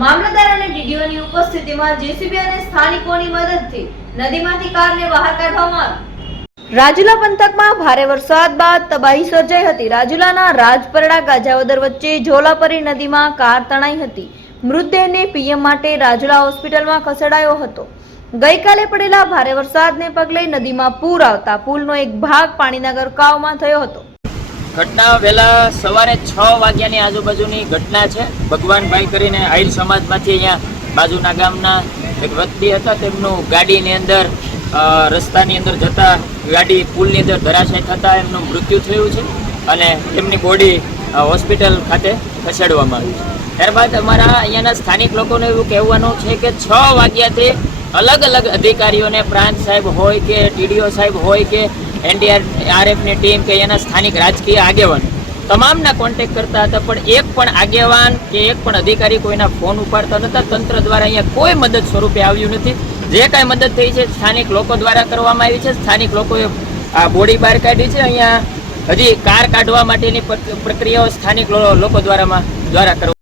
મામલતદાર અને ડીડીઓની ઉપસ્થિતિમાં જેસીબી અને સ્થાનિકોની મદદથી નદીમાંથી કારને બહાર કાઢવામાં આવી। રાજુલા પંથકમાં ભારે વરસાદ બાદ તબાહી સર્જાઈ હતી। રાજુલાના રાજપરડા ગાજાવદર વચ્ચે જોલાપરી નદીમાં કાર તણાઈ હતી। મૃતદેહને પીએમ માટે રાજુલા હોસ્પિટલમાં ખસેડાયો હતો। ગઈકાલે પડેલા ભારે વરસાદને પગલે નદીમાં પૂર આવતા પુલનો એક ભાગ પાણીના ગરકાવમાં થયો હતો। ઘટના વહેલા સવારે 6 વાગ્યાની આજુબાજુની ઘટના છે। ભગવાનભાઈ કરીને આહિર સમાજમાંથી અહીંયા બાજુના ગામના એક વ્યક્તિ હતા, તેમનું ગાડીની અંદર રસ્તાની અંદર જતા ગાડી પુલની અંદર ધરાશય થતા એમનું મૃત્યુ થયું છે અને તેમની બોડી હોસ્પિટલ ખાતે ખસેડવામાં આવી છે। ત્યારબાદ અમારા અહીંયાના સ્થાનિક લોકોને એવું કહેવાનું છે કે 6 વાગ્યાથી અલગ અલગ અધિકારીઓને, પ્રાંત સાહેબ હોય કે ટીડીઓ સાહેબ હોય કે એનડીઆરએફની ટીમ કે એના સ્થાનિક રાજકીય આગેવાન તમામના કોન્ટેક્ટ કરતા હતા, પણ એક પણ આગેવાન કે એક પણ અધિકારી કોઈના ફોન ઉપાડતા નહોતા। તંત્ર દ્વારા અહીંયા કોઈ મદદ સ્વરૂપે આવ્યું નથી। જે કાંઈ મદદ થઈ છે સ્થાનિક લોકો દ્વારા કરવામાં આવી છે। સ્થાનિક લોકોએ આ બોડી બહાર કાઢી છે। અહીંયા હજી કાર કાઢવા માટેની પ્રક્રિયાઓ સ્થાનિક લોકો દ્વારા કરવામાં